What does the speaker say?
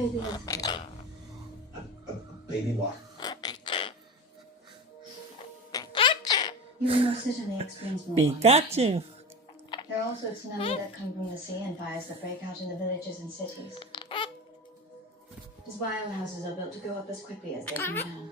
baby earthquake. A baby what? You will most certainly experience more. Pikachu. There are also tsunamis that come from the sea and fires that break out in the villages and cities. It is why our houses are built to go up as quickly as they come down.